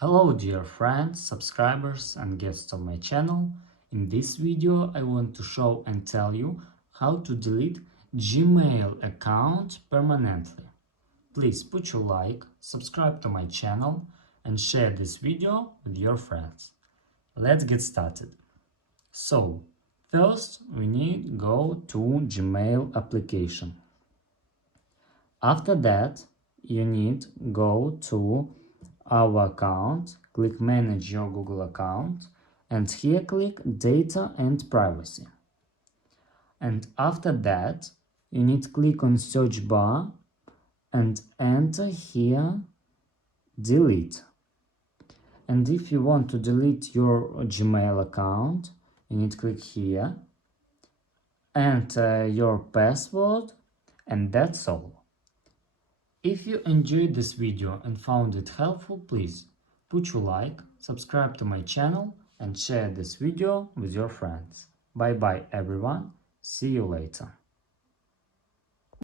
Hello dear friends, subscribers and guests of my channel. In this video I want to show and tell you how to delete Gmail account permanently. Please put your like, subscribe to my channel and share this video with your friends. Let's get started. So, first we need go to Gmail application. After that, you need go to our account, click manage your Google account and here click data and privacy. And after that, you need click on search bar and enter here delete. And if you want to delete your Gmail account, you need click here, enter your password, and that's all. If you enjoyed this video and found it helpful, please put your like, subscribe to my channel and share this video with your friends. Bye bye everyone, see you later.